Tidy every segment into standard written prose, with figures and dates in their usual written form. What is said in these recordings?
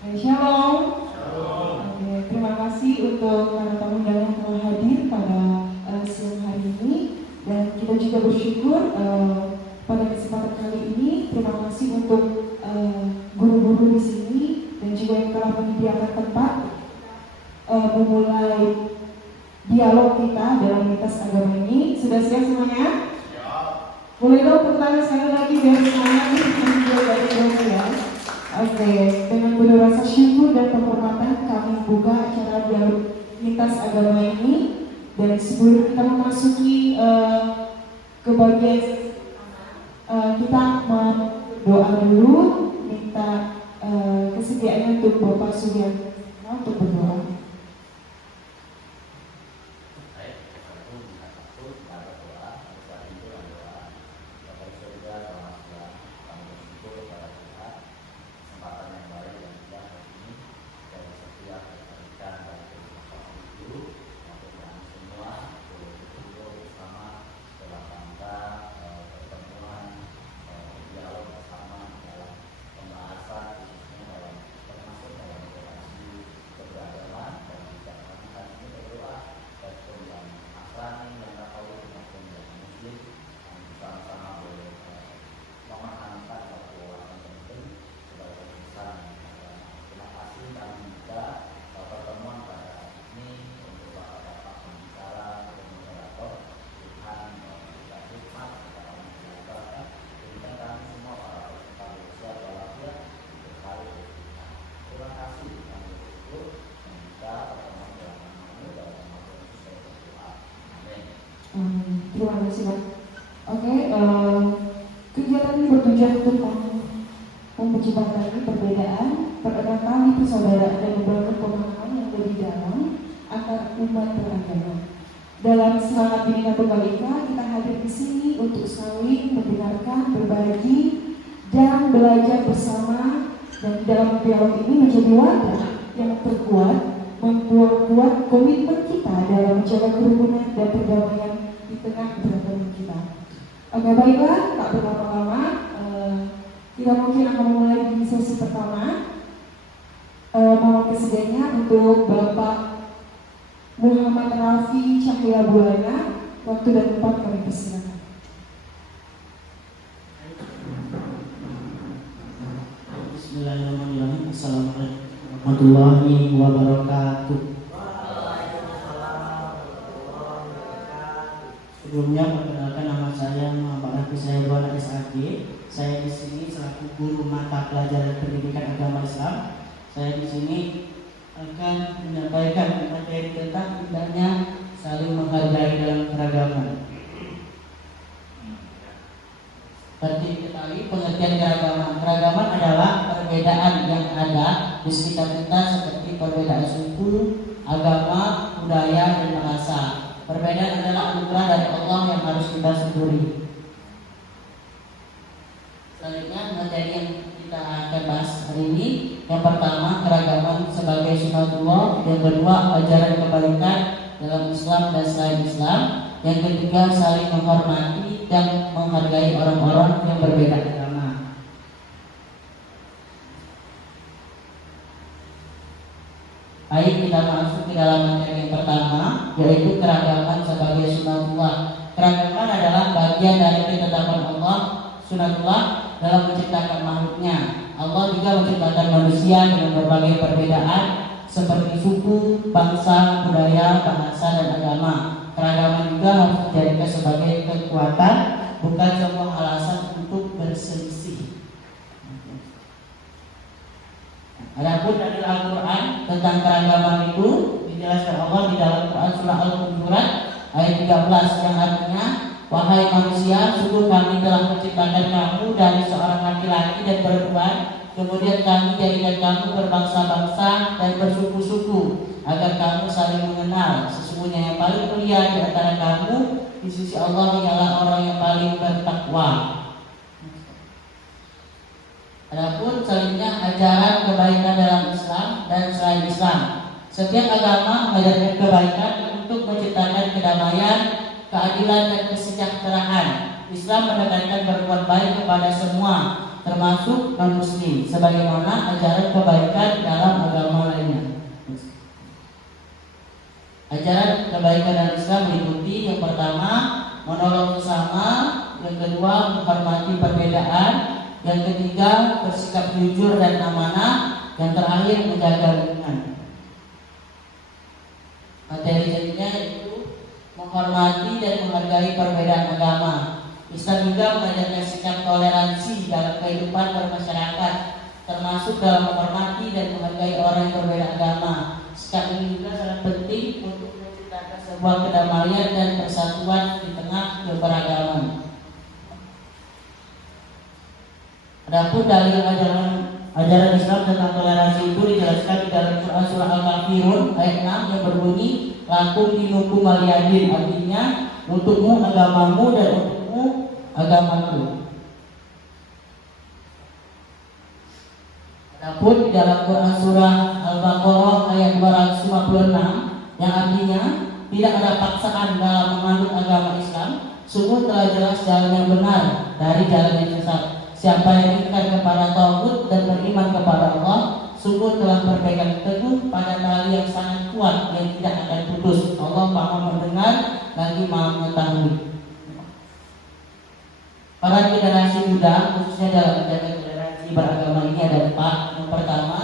Shalom. Oke, terima kasih untuk para tamu undangan yang telah hadir pada siang hari ini, dan kita juga bersyukur pada kesempatan kali ini. Terima kasih untuk guru-guru di sini dan juga yang telah menyediakan tempat memulai dialog kita dalam lintas agama ini. Sudah siap semuanya? Boleh dong pertanyaan sekali lagi biar semuanya ya. Oke, dengan penuh rasa syukur dan penghormatan kami buka acara dialog lintas agama ini. Dan sebelum kita memasuki ke bagian kita berdoa dulu, minta kesediaannya untuk Bapak Sugianto untuk berdoa. Terima kasih Pak. Oke, kegiatan ini bertujuan untuk menjembatani perbedaan, pererat tali persaudaraan dan membangun pemahaman yang lebih dalam antar umat beragama. Dalam semangat Bhinneka Tunggal Ika, kita hadir di sini untuk saling mendengarkan, berbagi, dan belajar bersama. Dan dalam dialog ini menjadi wadah yang terkuat, membuat komitmen kita dalam menjaga kerukunan dan perdamaian di tengah keberagaman kita. Oke, baiklah, tak berlama-lama, kita mungkin akan memulai di sesi pertama. Mohon kesediaannya untuk Bapak Muhammad Rafi Cahya Bulana. Waktu dan tempat kami persilakan. Bismillahirrahmanirrahim. Assalamualaikum warahmatullahi wabarakatuh. Sebelumnya perkenalkan, nama saya Muhammad Rafi Cahya Bulana SAG. Saya di sini selaku guru mata pelajaran pendidikan agama Islam. Saya di sini akan menyampaikan materi tentang indahnya saling menghargai dalam keragaman. Seperti diketahui, pengertian keragaman adalah perbedaan yang ada di sekitar kita, seperti perbedaan suku, agama, budaya, dan bahasa. Perbedaan adalah anugerah dari Allah yang harus kita syukuri. Selanjutnya, materi yang kita akan bahas hari ini, yang pertama, keragaman sebagai sunatullah. Yang kedua, ajaran kebaikan dalam Islam dan selain Islam. Yang ketiga, saling menghormati dan menghargai orang-orang yang berbeda agama. Baik, kita masuk ke dalam materi yang pertama, yaitu keragaman sebagai sunatullah. Keragaman adalah bagian dari ketetapan Allah, sunatullah, dalam menciptakan makhluknya. Allah juga menciptakan manusia dengan berbagai perbedaan seperti suku, bangsa, budaya, bahasa, dan agama. Keragaman juga harus dijadikan sebagai kekuatan, bukan sebuah alasan untuk berselisih. Adapun dari Al-Quran tentang keragaman itu dijelaskan Allah di dalam Quran surah Al-Hujurat ayat 13, yang artinya, wahai manusia, sungguh kami telah menciptakan kamu dari seorang laki-laki dan perempuan, kemudian kami jadikan kamu berbangsa-bangsa dan bersuku-suku, agar kamu saling mengenal. Sesungguhnya yang paling mulia di antara kamu di sisi Allah ialah orang yang paling bertakwa. Adapun selanjutnya, ajaran kebaikan dalam Islam dan selain Islam. Setiap agama mengajarkan kebaikan untuk menciptakan kedamaian, keadilan, dan kesejahteraan. Islam menekankan berbuat baik kepada semua, termasuk non-muslim, sebagaimana ajaran kebaikan dalam agama lainnya. Ajaran kebaikan dalam Islam meliputi yang pertama menolong sesama, yang kedua menghormati perbedaan, yang ketiga bersikap jujur dan amanah, yang terakhir menjaga lingkungan. Materi jadinya yaitu menghormati dan menghargai perbedaan agama. Islam juga mengajarkan sikap toleransi dalam kehidupan bermasyarakat, termasuk dalam menghormati dan menghargai orang yang berbeda agama. Sikap ini juga sangat penting untuk menciptakan sebuah kedamaian dan persatuan di tengah keberagaman. Adapun dalil ajaran Islam tentang toleransi itu dijelaskan di dalam Quran surah Al-Kafirun ayat 6 yang berbunyi lakum dinukum waliyadin, artinya untukmu agamamu dan untukmu agamaku. Adapun di dalam Quran surah Al-Baqarah ayat 256 yang artinya tidak ada paksaan dalam menganut agama Islam, sungguh telah jelas jalan yang benar dari jalan yang sesat. Siapa yang ingkar kepada Tauhid dan beriman kepada Allah, sungguh telah berpegang teguh pada tali yang sangat kuat yang tidak akan putus. Allah Maha mendengar lagi Maha mengetahui. Para generasi muda, khususnya dalam menjaga toleransi beragama ini ada 4. Yang pertama,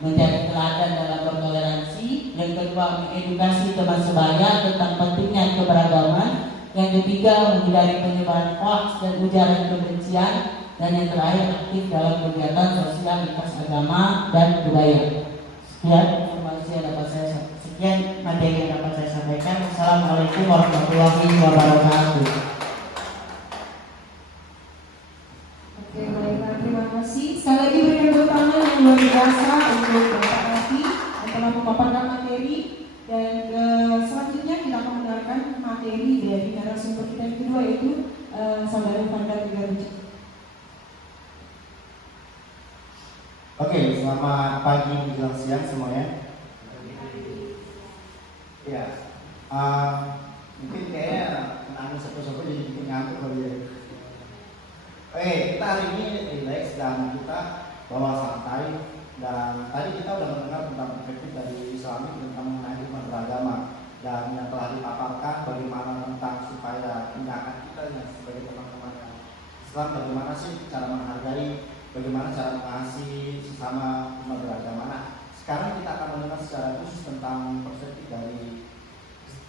menjadi teladan dalam bertoleransi. Yang kedua, mengedukasi teman sebaya tentang pentingnya keberagaman. Yang ketiga, menghindari penyebaran hoaks dan ujaran kebencian. Dan yang terakhir, aktif dalam kegiatan sosial lintas agama dan budaya. Sekian informasi yang dapat saya sekian materi yang dapat saya sampaikan. Assalamualaikum warahmatullahi wabarakatuh. Oke, baiklah, terima kasih. Sekali lagi berikan tepuk tangan yang luar biasa untuk Bapak Rafi yang telah memaparkan materi. Dan selanjutnya kita akan mendengarkan materi dari narasumber kita yang kedua, yaitu Saudara Fanda Tigaruja. Oke, selamat pagi menjelang siang semuanya. Ya, mungkin kayaknya nangis sepu-sepu jadi bikin ngantuk kali ya. Oke, kita hari ini relax dan kita bawa santai. Dan tadi kita udah mendengar tentang perspektif dari Islami tentang mengenai hikmah beragama dan yang telah dipaparkan bagaimana tentang supaya tindakan kita yang sebagai teman-teman Islam bagaimana sih cara menghargai, bagaimana cara mengasihi sesama umat beragama. Nah, sekarang kita akan mendengar secara khusus tentang perspektif dari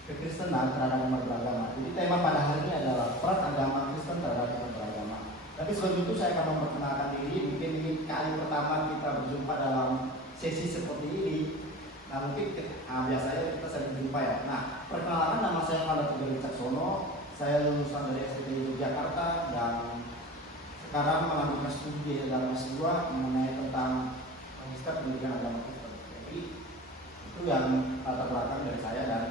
kekristenan terhadap umat beragama. Jadi tema pada hari ini adalah peran agama Kristen terhadap umat beragama. Tapi sebelum itu saya akan memperkenalkan diri. Mungkin ini kali pertama kita berjumpa dalam sesi seperti ini. Nah, mungkin biasanya kita sering berjumpa ya. Nah, perkenalkan, nama saya Fanda Tigaruja. Saya lulusan dari STT Yogyakarta dan sekarang melanjutkan studi dalam S2 mengenai tentang magister pendidikan agama Kristen. Jadi itu yang latar belakang dari saya. Dan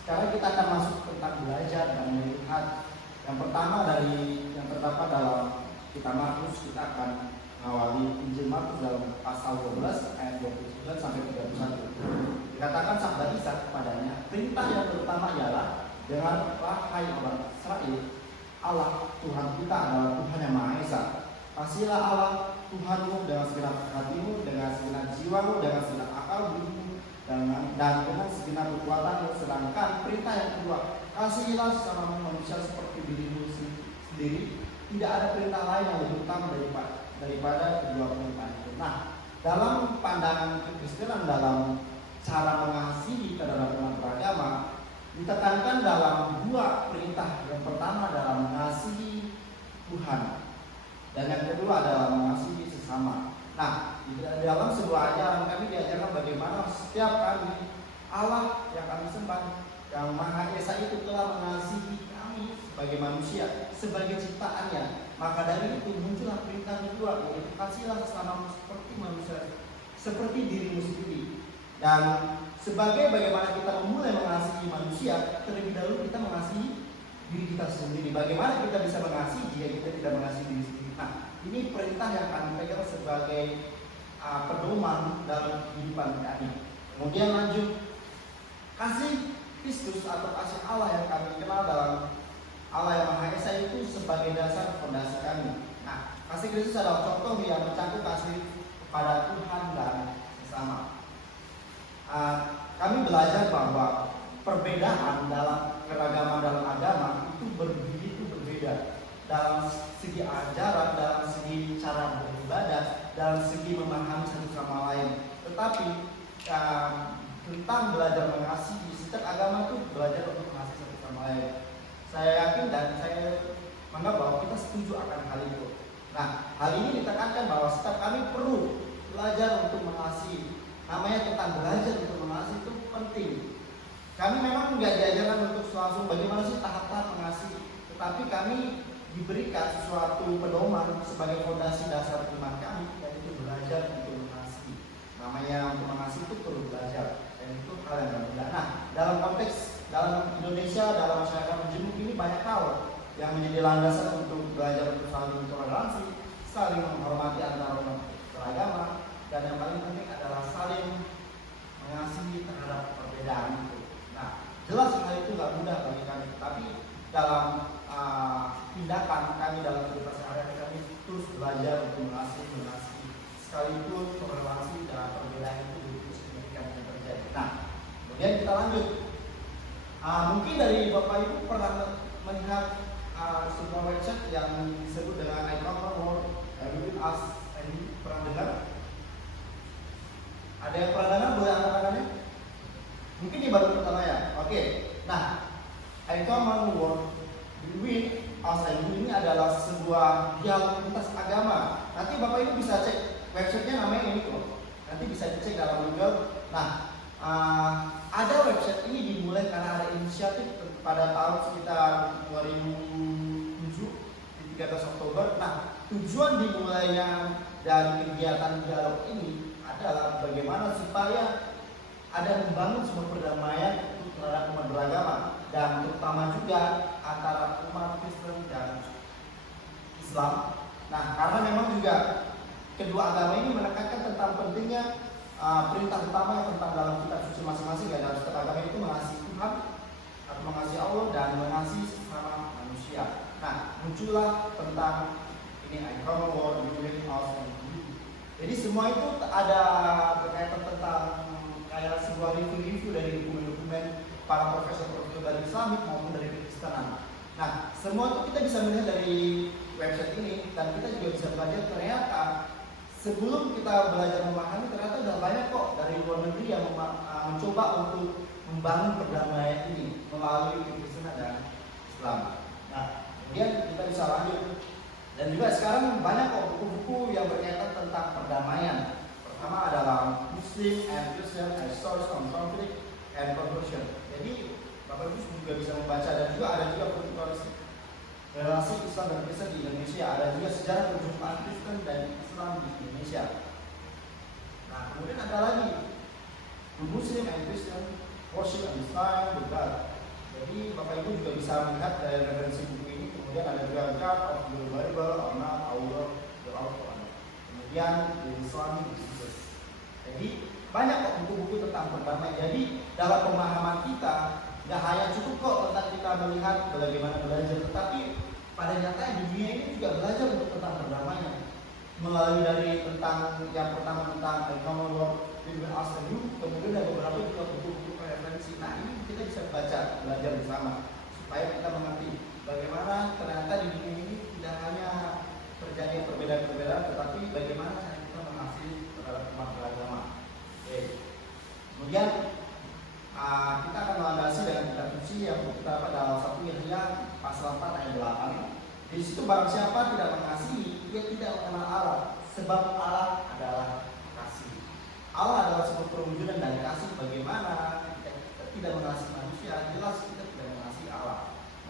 sekarang kita akan masuk tentang belajar dan melihat yang pertama dari yang terdapat dalam kitab Markus. Kita akan mengawali Injil Markus dalam pasal 12 ayat 29 sampai 31. Dikatakan sabda Isa kepadanya, perintah yang pertama ialah dengarlah hai orang Israel, Allah Tuhan kita adalah Tuhan yang Maha Esa. Kasihilah Allah Tuhanmu dengan segenap hatimu, dengan segenap jiwamu, dengan segenap akal budimu, dan dengan segenap kekuatanmu. Sedangkan perintah yang kedua, kasihilah sesama manusia seperti dirimu sendiri. Tidak ada perintah lain yang lebih utama daripada kedua perintah itu. Nah, dalam pandangan kekristenan dalam cara mengasihi terhadap umat beragama ditekankan dalam 2 perintah. Yang pertama adalah mengasihi Tuhan dan yang kedua adalah mengasihi sesama. Nah, di dalam sebuah ajaran kami diajarkan bagaimana setiap kali Allah yang kami sembah yang Maha Esa itu telah mengasihi kami sebagai manusia, sebagai ciptaannya. Maka dari itu muncullah perintah kedua, yaitu kasihilah sesamamu seperti manusia, seperti dirimu sendiri. Dan sebagai bagaimana kita memulai mengasihi manusia, terlebih dahulu kita mengasihi diri kita sendiri. Bagaimana kita bisa mengasihi jika kita tidak mengasihi diri sendiri? Nah, ini perintah yang kami pegang sebagai pedoman dalam kehidupan kami. Kemudian lanjut, kasih Kristus atau kasih Allah yang kami kenal dalam Allah yang Maha Esa itu sebagai dasar fondasi kami. Nah, Kasih Kristus adalah contoh yang mencakup kasih kepada Tuhan dan sesama. Kami belajar bahwa perbedaan dalam keragaman dalam agama itu begitu berbeda dalam segi ajaran, dalam segi cara beribadah, dalam segi memahami satu sama lain. Tetapi tentang belajar mengasihi, setiap agama itu belajar untuk mengasihi satu sama lain. Saya yakin dan saya menganggap bahwa kita setuju akan hal itu. Nah, hal ini ditekankan bahwa setiap kami perlu belajar untuk mengasihi. Namanya tentang belajar untuk mengasihi itu penting. Kami memang nggak diajarkan untuk langsung bagaimana sih tahap-tahap mengasihi, tetapi kami diberikan sesuatu pedoman sebagai fondasi dasar iman kami, yaitu belajar untuk mengasihi. Namanya untuk mengasihi itu perlu belajar, dan itu hal yang berbeda. Nah, dalam konteks dalam Indonesia, dalam masyarakat menjemuk ini banyak hal yang menjadi landasan untuk belajar untuk saling toleransi, saling menghormati antar umat beragama, dan yang paling penting adalah saling mengasihi terhadap perbedaan itu. Nah, jelas hal itu nggak mudah bagi kami, tapi dalam tindakan kami dalam kehidupan sehari-hari kami terus belajar untuk mengasihi sekalipun toleransi dan perbedaan itu begitu signifikan yang terjadi. Nah, kemudian kita lanjut. Mungkin dari Bapak Ibu pernah melihat sebuah website yang disebut dengan I Come More With Us. Ini pernah dengar? Ada yang pernah dengar? Boleh angkat-angkatnya? Mungkin ini baru pertama ya. Oke. Nah, I Come More With Us ini adalah sebuah dialog lintas agama. Nanti Bapak Ibu bisa cek websitenya, namanya ini kok. Nanti bisa dicek dalam Google. Nah, ada website ini dimulai karena ada inisiatif pada tahun sekitar 2007 di 13 Oktober. Nah, tujuan dimulainya dari kegiatan dialog ini adalah bagaimana supaya ada membangun sebuah perdamaian untuk terhadap umat beragama, dan terutama juga antara umat Kristen dan Islam. Nah, karena memang juga kedua agama ini menekankan tentang pentingnya perintah utama yang tentang dalam kitab suci masing-masing, ya, dalam setiap agama itu mengasihi Tuhan atau mengasihi Allah dan mengasihi sesama manusia. Nah, muncullah tentang ini I Come More With Us. Jadi semua itu ada berkaitan tentang kayak sebuah review dari dokumen-dokumen para profesor-profesor dari Islam maupun dari Kristenan. Nah, semua itu kita bisa melihat dari website ini, dan kita juga bisa belajar ternyata sebelum kita belajar memahami, ternyata sudah banyak kok dari luar negeri yang mencoba untuk membangun perdamaian ini melalui Kristenan dan Islam. Nah, kemudian kita bisa lanjut. Dan juga sekarang banyak kok buku-buku yang berkaitan tentang perdamaian. Pertama adalah Muslim and Christian as Source on Conflict and Conclusion. Jadi Bapak Ibu juga bisa membaca, dan juga ada juga buku relasi Islam dan Kristen di Indonesia. Ada juga sejarah perjumpaan Kristen dan Islam di Indonesia. Nah, kemudian ada lagi Muslim and Christian Worship and Style the God. Jadi Bapak Ibu juga bisa melihat dari referensi buku ini. Kemudian ada juga God of the Bible or not Allah the Quran. Kemudian the Islamic Jesus. Jadi banyak kok buku-buku tentang perdamaian. Jadi dalam pemahaman kita nggak hanya cukup kok tentang kita melihat bagaimana belajar, tetapi pada nyatanya dunia ini juga belajar untuk tentang perdamaian melalui dari tentang yang pertama tentang Common Law Between Us and You, kemudian ada beberapa juga buku-buku referensi. Nah, ini kita bisa baca, belajar bersama supaya kita mengerti bagaimana ternyata di dunia ini tidak hanya terjadi perbedaan-perbedaan, tetapi bagaimana cara kita mengasihi terhadap umat beragama. Oke. Kemudian kita akan melandasi dengan kitab suci yang kita dapat dalam 1 Yahya pasal 4 ayat 8. Di situ barang siapa tidak mengasihi, dia tidak mengenal Allah, sebab Allah adalah kasih. Allah adalah sebuah perwujudan dari kasih. Bagaimana kita tidak mengasihi manusia, jelas kita tidak mengasihi Allah.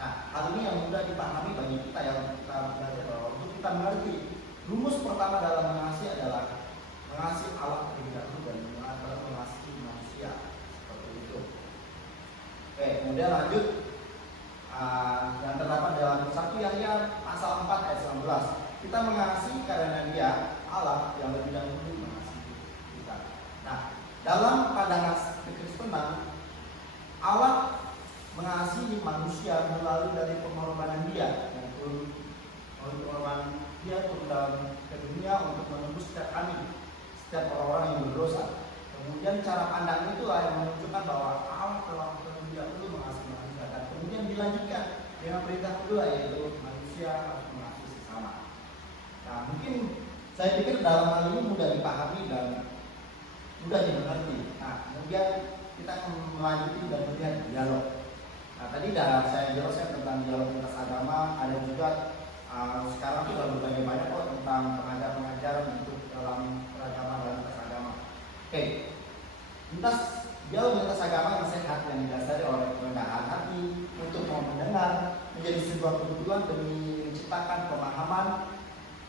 Nah, hal ini yang mudah dipahami bagi kita yang kita belajar bahwa untuk kita mengerti rumus pertama dalam mengasihi adalah mengasihi Allah terlebih dahulu dan mengasihi manusia. Oke, kemudian lanjut yang terdapat dalam 1 Yahya pasal 4 ayat 19. Kita mengasihi karena Dia Allah yang lebih dahulu mengasihi kita. Nah, dalam pandangan kekristenan, Allah mengasihi manusia melalui dari pengorbanan Dia, yaitu melalui pengorbanan Dia turun ke dunia untuk menembus setiap kami, setiap orang-orang yang berdosa. Kemudian cara pandang itulah yang menunjukkan bahwa Allah telah tidak perlu mengasihi manusia. Dan kemudian dilanjutkan dengan perintah kedua, yaitu manusia harus mengasihi sesama. Nah, mungkin saya pikir dalam hal ini mudah dipahami dan mudah dimengerti. Nah, kemudian kita akan melanjutkan dan melihat dialog. Nah, tadi sudah saya jelaskan tentang dialog lintas agama. Ada juga sekarang sudah berbagai banyak kok tentang pengajar-pengajar untuk dalam keragaman dan lintas agama. Oke, dialog lintas agama yang sehat yang didasari oleh kerendahan hati untuk mau mendengar menjadi sebuah kebutuhan demi menciptakan pemahaman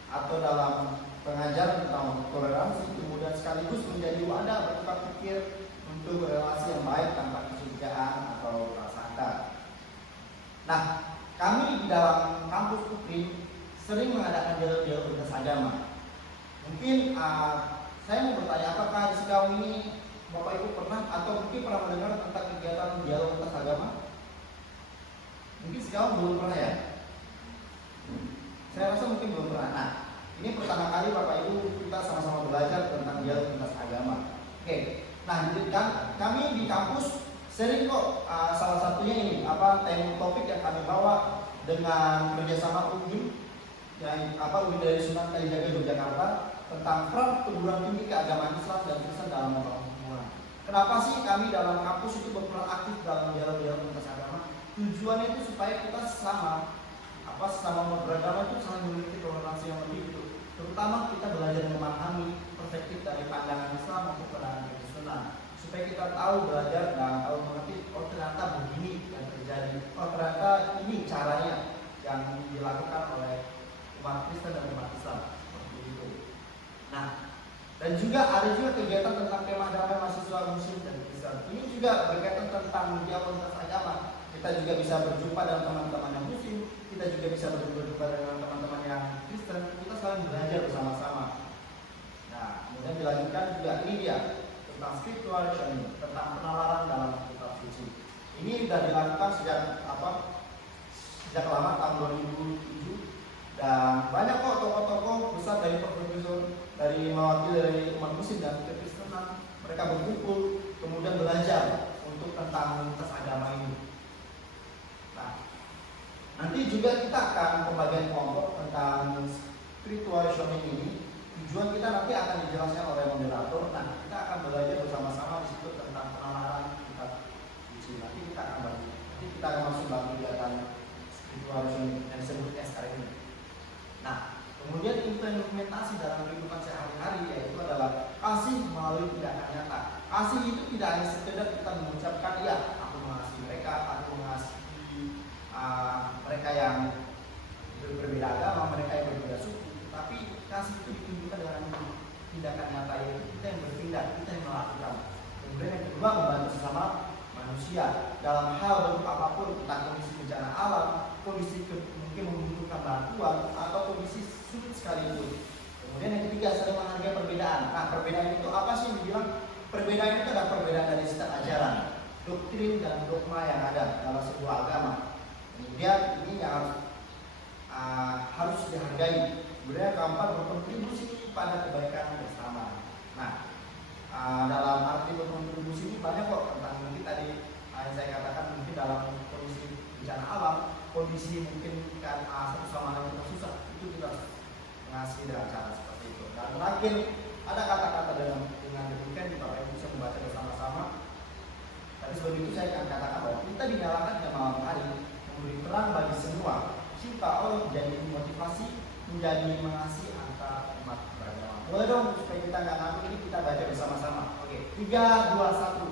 atau dalam pengajaran tentang toleransi, kemudian sekaligus menjadi wadah bertukar pikir untuk relasi yang baik tanpa kecurigaan atau prasangka. Nah, kami di dalam kampus UPRI sering mengadakan dialog-dialog lintas agama. Mungkin saya mau bertanya, apakah di sejauh ini Bapak Ibu pernah atau mungkin pernah mendengar tentang kegiatan dialog lintas agama? Mungkin sejauh belum pernah ya? Saya rasa mungkin belum pernah. Nah, ini pertama kali Bapak Ibu kita sama-sama belajar tentang dialog lintas agama. Oke, nah kami di kampus sering kok salah satunya ini tema topik yang kami bawa dengan kerjasama UIN yang UIN dari Sunan Kalijaga Yogyakarta tentang peran perguruan tinggi keagamaan Islam dan Kristen dalam membangun hubungan. Kenapa sih kami dalam kampus itu berperan aktif dalam dialog-dialog lintas agama? Tujuannya itu supaya kita sesama beragama itu saling memiliki toleransi yang lebih gitu. Terutama kita belajar memahami perspektif dari pandangan Islam maupun pandangan Kristen, supaya kita tahu, belajar dan tahu mengerti, oh ternyata begini yang terjadi, oh ternyata ini caranya yang dilakukan oleh umat Kristen dan umat Islam seperti itu. Nah, dan juga ada juga kegiatan tentang kemah damai mahasiswa Muslim dan Kristen. Ini juga berkaitan tentang dialog lintas agama. Kita juga bisa berjumpa dengan teman-teman yang Muslim, kita juga bisa berjumpa dengan teman-teman yang Kristen. Kita saling belajar bersama-sama. Nah, kemudian dilanjutkan juga ini dia tentang spiritual journey, tentang penalaran dalam kitab suci. Ini sudah dilakukan sejak lama tahun 2007 dan banyak kok tokoh-tokoh besar dari profesor, dari mewakili dari umat Muslim dan Kristenan, mereka berkumpul kemudian belajar untuk tentang lintas agama ini. Nah, nanti juga kita akan pembagian kelompok tentang spiritual journey ini. Tujuan kita nanti akan dijelaskan oleh moderator. Nah, kita akan belajar bersama-sama di situ tentang penalaran kitab suci. Nanti kita akan masuk dalam kegiatan spiritual journey yang disebut SKR ini. Nah, kemudian implementasi dalam kehidupan sehari-hari yaitu adalah kasih melalui tindakan nyata. Kasih itu tidak hanya sekedar kita mengucapkan ya, aku mengasihi mereka, aku mengasihi mereka yang berbeda agama, mereka yang berbeda suku. Tapi kasih itu ditunjukkan dengan tindakan nyata, yaitu kita yang bertindak, kita yang melakukan. Kemudian yang kedua, membantu sesama manusia dalam hal bentuk apapun, entah kondisi bencana alam, kondisi mungkin membutuhkan bantuan atau kondisi sulit sekalipun. Kemudian yang ketiga, saling menghargai perbedaan. Nah, perbedaan itu apa sih yang dibilang? Perbedaan itu adalah perbedaan dari setiap ajaran, doktrin dan dogma yang ada dalam sebuah agama. Kemudian ini yang harus dihargai. Kemudian keempat, berkontribusi pada kebaikan bersama. Nah, dalam arti berkontribusi ini banyak kok tentang mungkin tadi yang saya katakan, mungkin dalam kondisi bencana alam, kondisi mungkin kan satu sama lain kita susah, itu kita mengasihi dengan cara seperti itu. Dan terakhir ada kata-kata dengan demikian Bapak Ibu bisa membaca bersama-sama. Tapi sebelum itu saya akan katakan bahwa kita dinyalakan di malam hari memberi terang bagi semua. Cinta Allah menjadi motivasi, menjadi mengasihi antar umat beragama. Boleh dong supaya kita nggak ngantuk ini, kita baca bersama-sama. Oke, 3, 2, 1.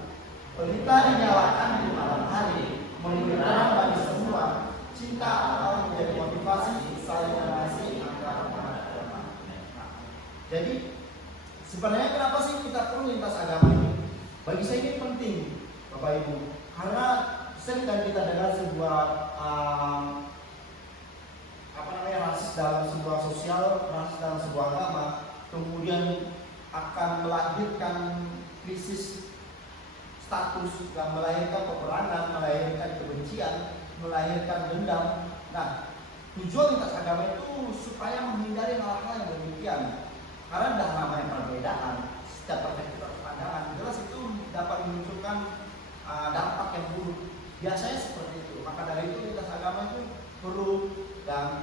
Pelita dinyalakan di malam hari, memberi terang bagi semua. Cinta Allah menjadi motivasi, saling mengasihi antar umat beragama. Nah, jadi sebenarnya kenapa sih kita perlu lintas agama ini? Bagi saya ini penting, Bapak Ibu, karena sering kan kita dengar sebuah rasis dalam sebuah sosial, rasis dalam sebuah agama, kemudian akan melahirkan krisis status, dan melahirkan peperangan, melahirkan kebencian, melahirkan dendam. Nah, tujuan lintas agama itu supaya menghindari hal-hal yang demikian. Karena dalam namanya perbedaan, setiap perbedaan pandangan jelas itu dapat memunculkan dampak yang buruk. Biasanya seperti itu. Maka dari itu lintas agama itu perlu kita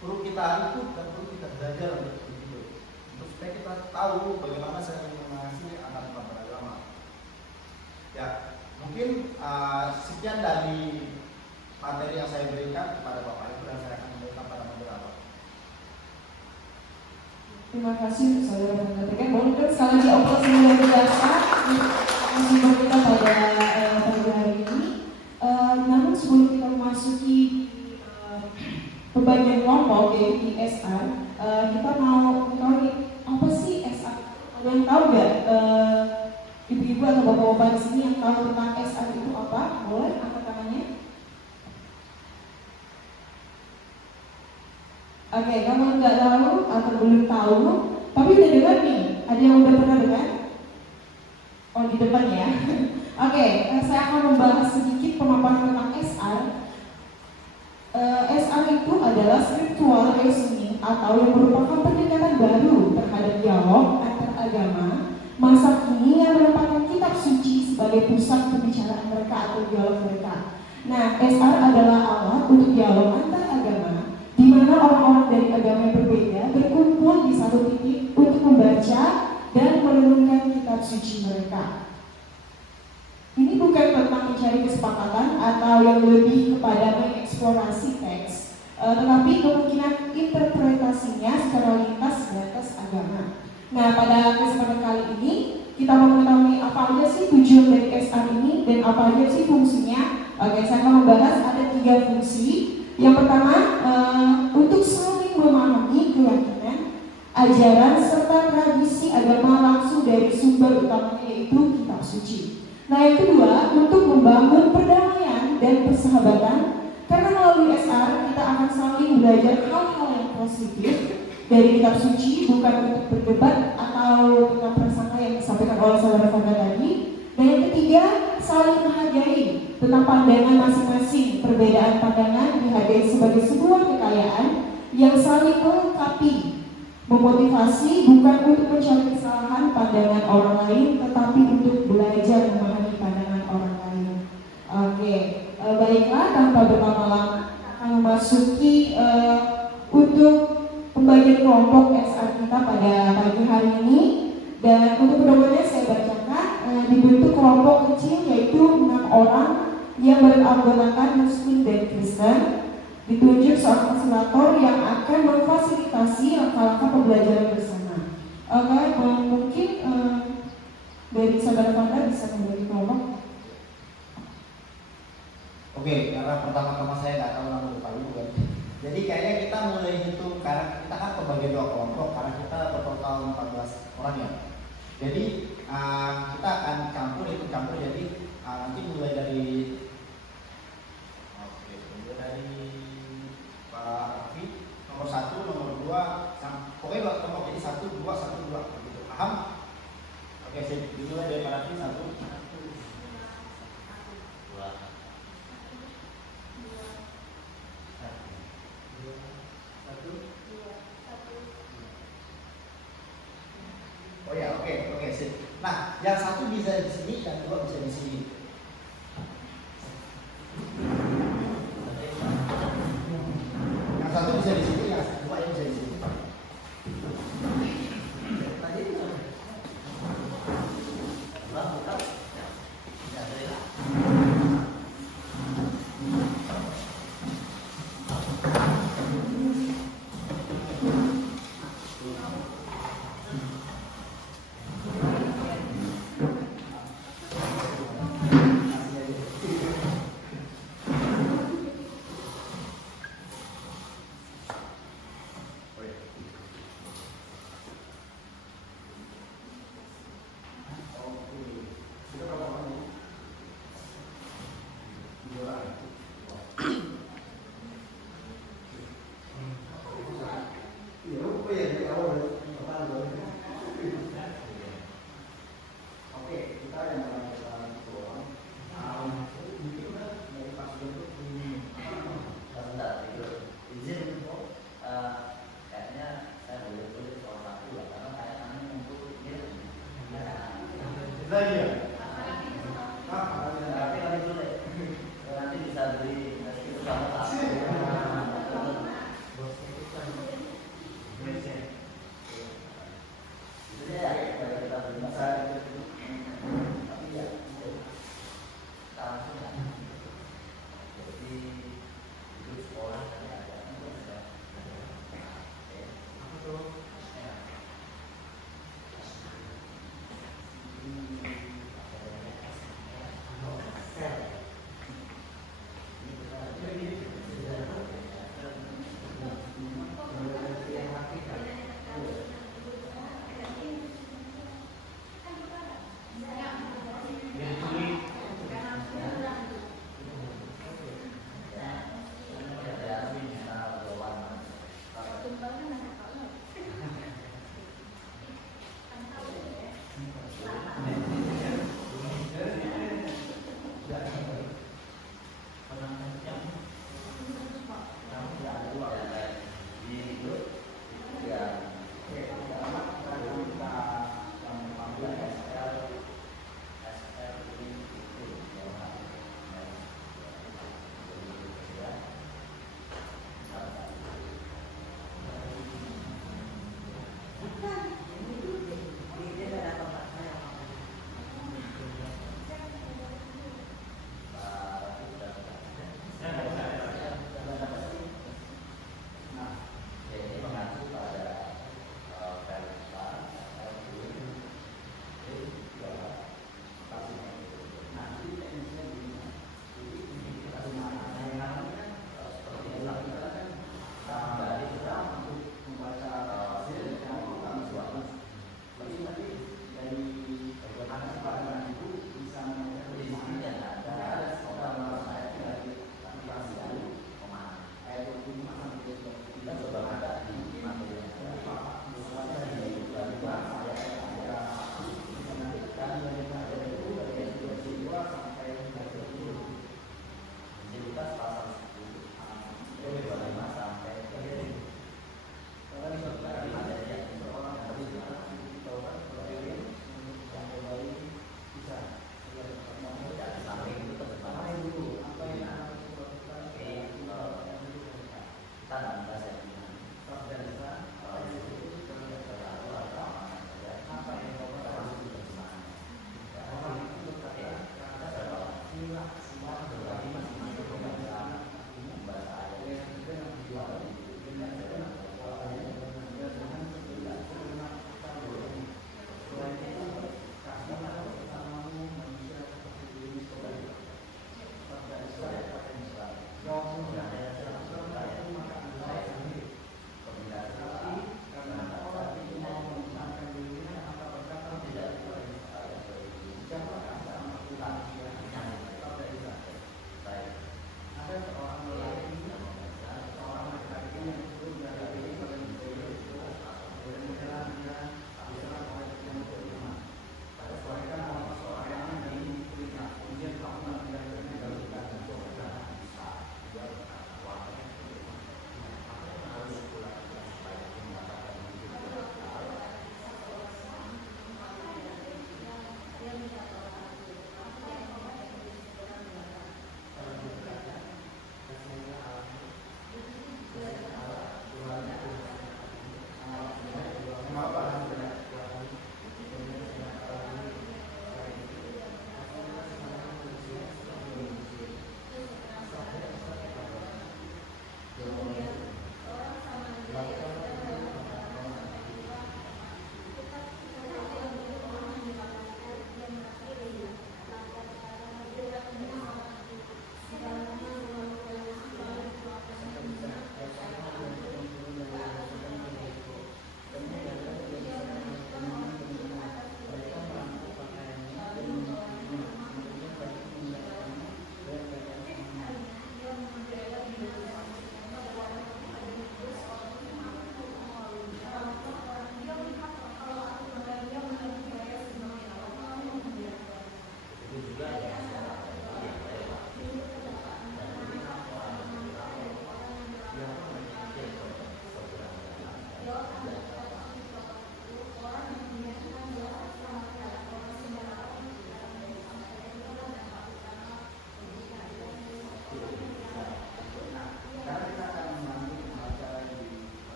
ikut dan perlu kita belajar untuk supaya kita tahu bagaimana saling mengasihi antar beragama. Ya, mungkin sekian dari materi yang saya berikan kepada Bapak Ibu dan saya akan memberikan pada moderator. Terima kasih saudara mengatakan. Boleh sekali lagi operasi luar biasa untuk kita pada pagi hari ini. Namun sebelum kita memasuki pembagian kelompok yaitu di SR, kita mau mengetahui apa sih SR? Ada yang tahu nggak? Ibu-ibu atau bapak-bapak di sini yang tahu tentang SR itu apa? Boleh angkat tangannya. Oke, kamu nggak tahu atau belum tahu, tapi udah dengar nih. Ada yang udah pernah dengar? Oh, di depan ya. Oke, saya akan membahas sedikit pemaparan tentang SR. SR itu adalah spiritual reasoning atau yang merupakan pendekatan baru terhadap dialog antar agama masa kini yang menempatkan kitab suci sebagai pusat pembicaraan mereka atau dialog mereka. Nah, SR adalah alat untuk dialog antar agama di mana orang-orang dari agama yang berbeda berkumpul di satu titik untuk membaca dan merenungkan kitab suci mereka. Ini bukan tentang mencari kesepakatan atau yang lebih kepada mengeksplorasi teks, tetapi kemungkinan interpretasinya secara lintas batas agama. Nah, pada kesempatan kali ini kita mau mengetahui apa aja sih tujuan dari SR ini dan apa aja sih fungsinya. Oke, saya akan membahas ada 3 fungsi. Yang pertama, untuk saling memahami keyakinan, ajaran serta tradisi agama langsung dari sumber utamanya yaitu kitab suci. Nah, yang kedua, untuk membangun perdamaian dan persahabatan, karena melalui SR kita akan saling belajar hal-hal yang positif dari kitab suci, bukan untuk berdebat atau tentang prasangka yang disampaikan oleh saudara Fanda tadi. Dan yang ketiga, saling menghargai tentang pandangan masing-masing. Perbedaan pandangan dihargai sebagai sebuah kekayaan yang saling melengkapi, memotivasi bukan untuk mencari kesalahan pandangan orang lain, tetapi untuk belajar memahami pandangan orang lain. Oke, baiklah, tanpa berlama-lama akan memasuki untuk pembagian kelompok SR kita pada pagi hari ini. Dan untuk pedomannya saya bacakan, dibentuk kelompok kecil yaitu 6 orang yang beranggotakan Muslim dan Kristen. Ditunjuk seorang fasilitator yang akan memfasilitasi langkah-langkah pembelajaran bersama. Oke, mungkin dari saudara Fanda bisa membagi kelompok. Oke, karena pertama-tama saya nggak tahu nama Bapak Ibu kan. Jadi kayaknya kita mulai hitung karena kita kan terbagi 2 kelompok karena kita bertotal 14 orang ya. Jadi kita akan campur jadi nanti mulai dari Pak Rafi nomor 1, nomor 2, pokoknya 2 kelompok jadi 1, 2, 1, 2 gitu. Paham? Oke, saya dimulai dari Pak Rafi 1. Oh ya, oke, sip. Nah, yang 1 bisa di sini, yang 2 bisa di sini. Yang 1 bisa di sini, yang 2 bisa di sini. Tadi itu bukan. Ya, dari lah. lagi ya? Nah, Tapi nanti dulu deh. Nanti bisa beli itu sama tas. Itu dia ya, kita beli masa tapi ya langsung jadi itu sekolah kan ada apa tuh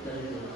Dari dulu.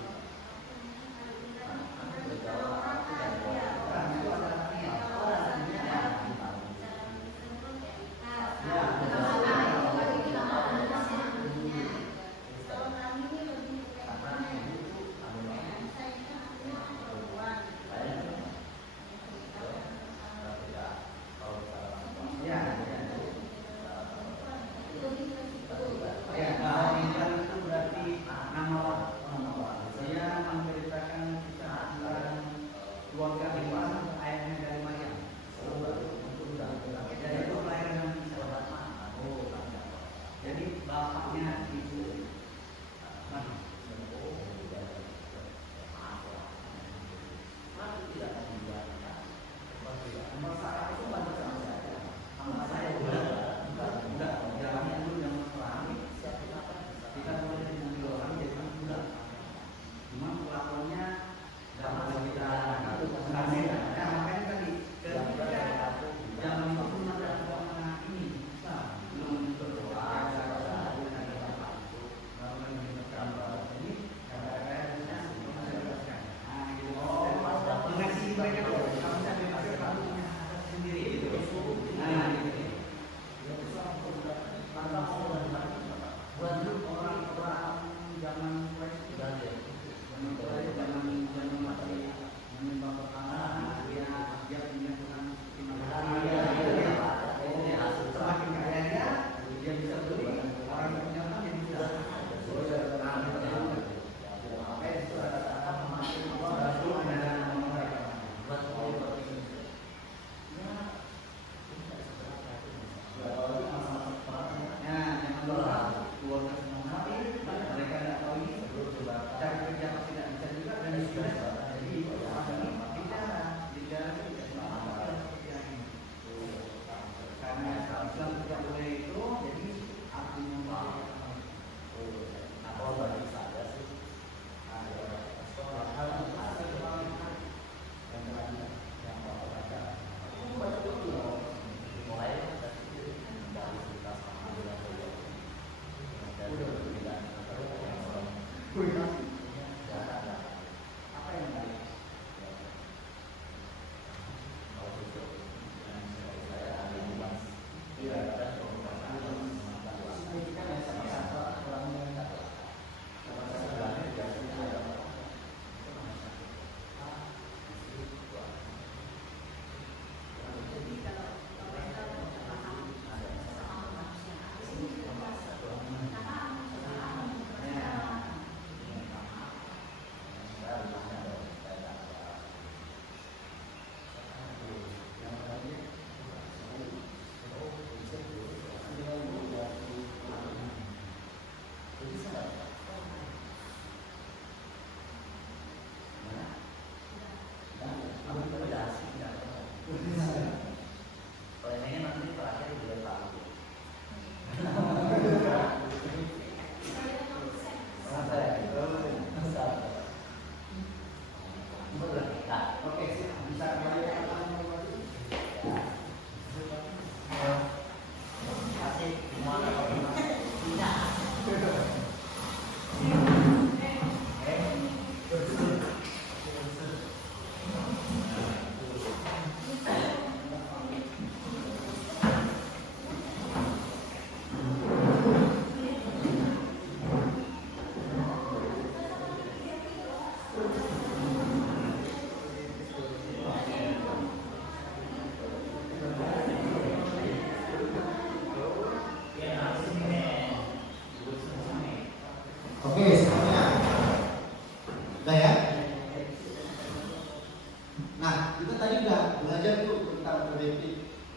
itu kita memperbaiki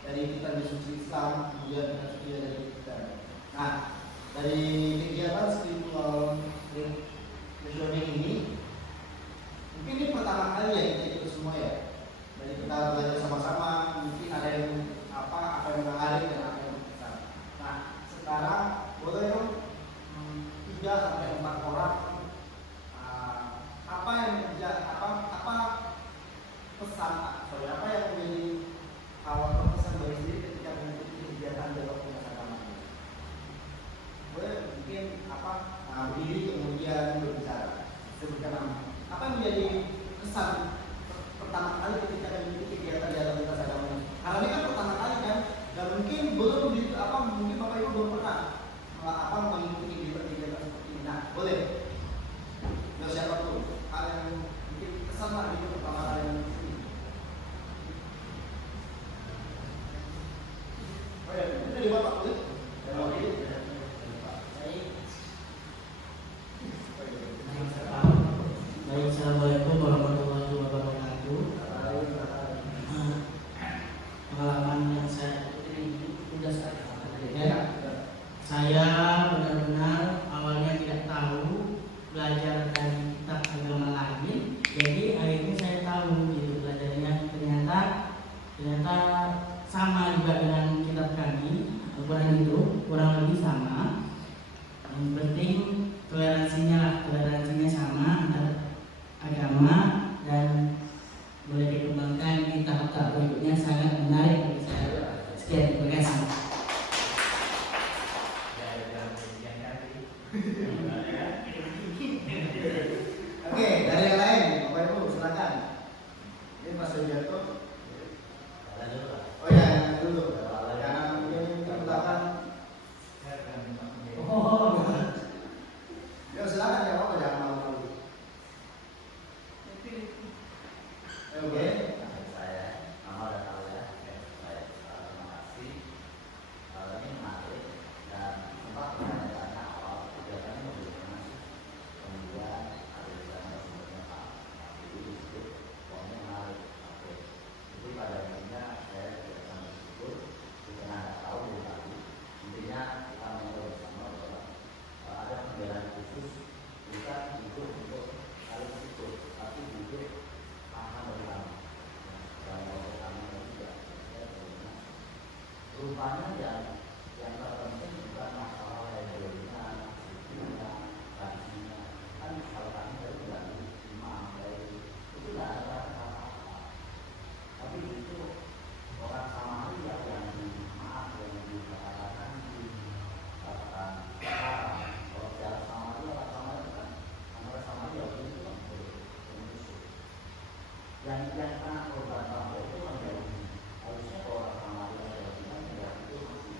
dari kita diskusi Islam, kemudian kita diskusi dari kita. Nah, dari kegiatan spiritual revisioning ini, mungkin ini pertama kali ya kita ikut semua ya. Dari kita belajar sama-sama, mungkin ada yang apa yang menarik dan apa yang besar. Nah, sekarang boleh dong 3 sampai 4 orang apa yang pesan, apa yang menjadi awal pesan bagi diri ketika mengikuti kegiatan dialog lintas agama ini. Boleh mungkin berdiri kemudian berbicara, sebutkan nama. Apa yang menjadi kesan pertama kali ketika mengikuti kegiatan dialog lintas agama ini? Karena ini kan pertama kali kan, dan mungkin mungkin Bapak Ibu belum pernah mengikuti kegiatan seperti ini. Nah, boleh. Dari siapa tuh? Hal yang mungkin kesan lah itu pertama kali mengikuti. Oh ya, itu dari Bapak boleh? Dari Bapak itu. Baik, assalamualaikum warahmatullahi wabarakatuh. Pengalaman yang saya sudah saya benar-benar awalnya tidak tahu belajar dari kitab agama lain, jadi akhirnya saya tahu gitu belajarnya ternyata sama juga dengan kitab kami, Al-Quran itu kurang lebih sama. Yang penting toleransinya sama antar agama dan boleh dikembangkan di tahap-tahap berikutnya, sangat menarik bagi saya. Sekian, terima kasih. Oke, dari yang lain, Bapak Ibu silakan. Ini Mas Sugiarto. Oh ya, yang dulu. Jangan mungkin ke belakang. Ya silakan ya, Bapak jangan malu-malu. Oke. Saya nama dan saya terima kasih. Ini menarik dan sempat bertanya awal kegiatan ini bagaimana sih? Kemudian ada di sana sebenarnya Pak Jadi disebut pokoknya menarik. Oke. Jadi pada intinya saya tidak sangat bersyukur kita nggak tahu dari tadi. Intinya kita mencoba bersama bahwa ada pembelaan khusus bukan untuk saling bersyukur, tapi untuk paham bersama. Dan bersama juga rupanya yang terpenting bukan masalah ideologinya, sistemnya, tradisinya. Kan kalau kami dari imam dari itu tidak ada apa-apa. Tapi itu orang Samaria yang yang dikatakan sekarang kalau secara Samaria kan antara Samaria itu kan musuh. Yang kena korban itu kan harusnya orang Samaria itu masih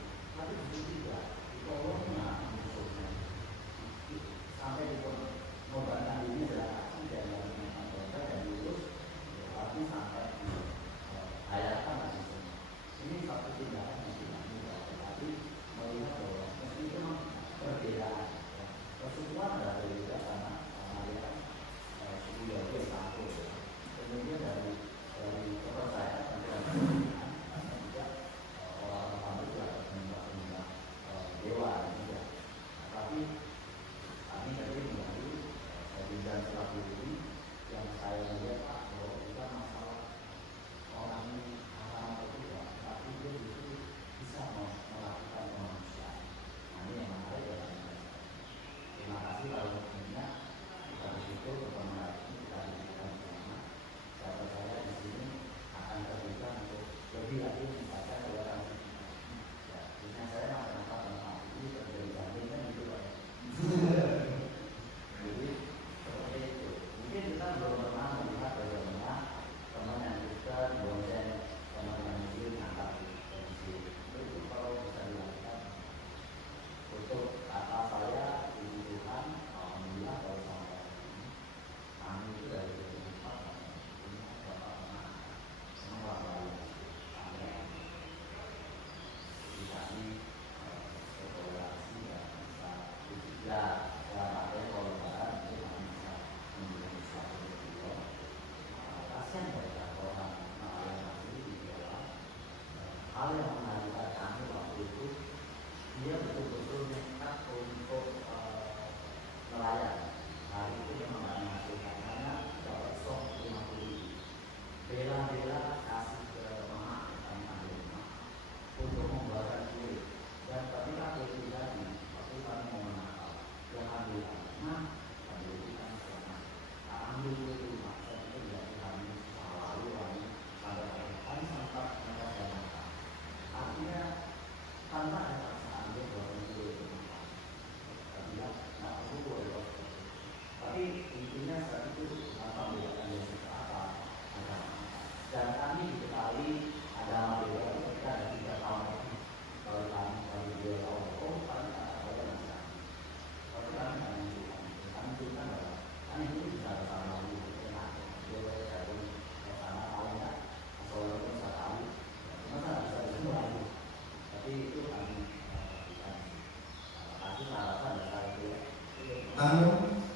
Tangan.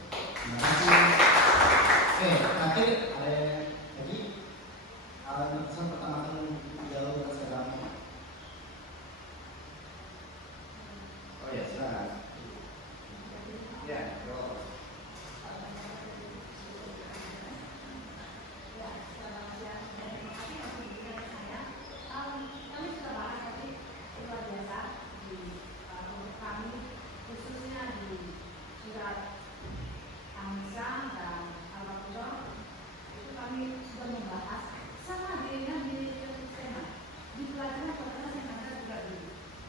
Terima kasih. Oke, terakhir ada lagi. Pesan pertama kali dialog dengan saya. Oh ya, silakan. Ya, bro. Kami sudah bahas tadi luar biasa di kami khususnya di surat An-Nisa dan Al-Baqarah itu kami sudah membahas sama dengan di tema di pelajaran yang ada juga di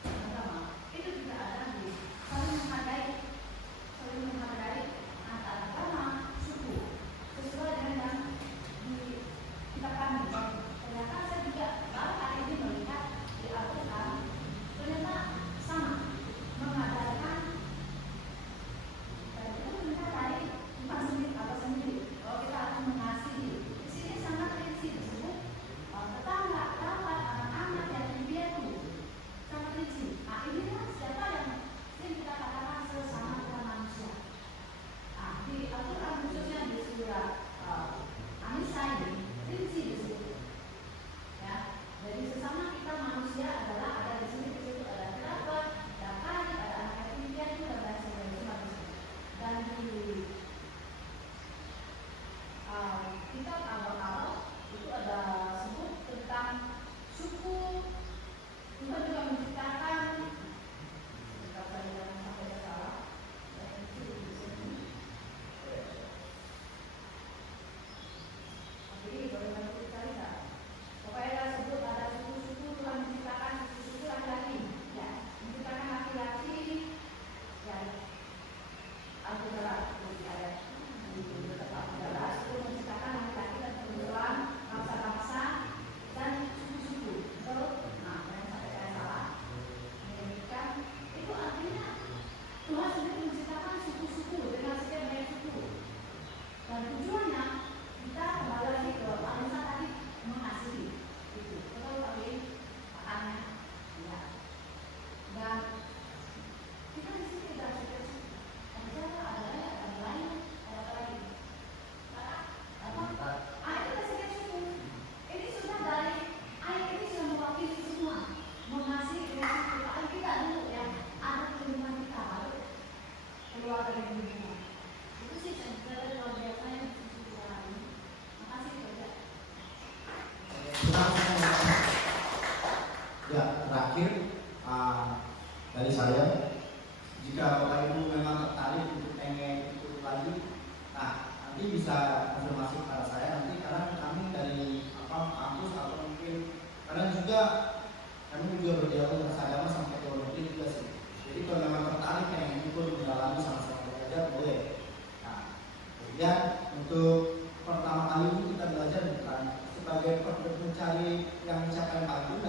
agama itu juga ada di saling menghargai antar agama suku sesuai dengan yang di kita kami. Ternyata saya juga baru hari ini melihat di Al-Quran ternyata sama mengajarkan dan itu mencapai bukan sendiri kalau kita harus mengasihi di sini sangat prinsip disebut tetangga, kerabat, anak-anak yang dipiatu sangat prinsip. Nah inilah siapa yang sering kita katakan sesama kita manusia. Nah di Al-Quran khususnya di surat An-Nisa ini prinsip disebut. Ya, jadi sesama kita manusia adalah ada di sini ada kerabat, ada adik, ada anak yatim piatu dan lain sebagainya. Dan di kitab Al-Baqarah itu ada sebut tentang suku. Tuhan juga menciptakan jika saya jangan sampai salah. Dan itu di sini. Jadi boleh bantu dicari tak? Pokoknya sebut ada suku-suku Tuhan menciptakan suku-suku laki-laki, ya, menciptakan laki-laki, ya, Al-Quran di ayat itu tetap jelas itu menciptakan laki-laki dan perempuan, bangsa-bangsa dan suku-suku. Betul? Nah, yang sampai saya salah, demikian itu artinya Tuhan sendiri menciptakan suku-suku dengan sekian banyak suku dan tujuannya kita kembali lagi ke Al-Nisa tadi mengasihi itu betul tapi makanya ya dan kita di sini tidak seperti ada lain ada apa lagi apa ayat kita sedikit suku ini sudah dari ayat ini sudah mewakili semua mengasihi dengan suku paling kita dulu yang ada di lingkungan kita baru keluar dari lingkungan itu sih saya luar biasa yang kita hari ini. Makasih juga. Ya, terakhir dari saya, jika Bapak Ibu memang tertarik untuk pengen ikut lagi, nah nanti bisa konfirmasi kepada saya nanti karena kami dari kampus atau mungkin karena juga kami juga berdialog dengan agama sampai ke luar negeri juga sih. Jadi kalau memang tertarik pengen ikut mendalami sama-sama belajar boleh. Nah, kemudian untuk pertama kali ini kita belajar bukan sebagai mencari yang mencapai paling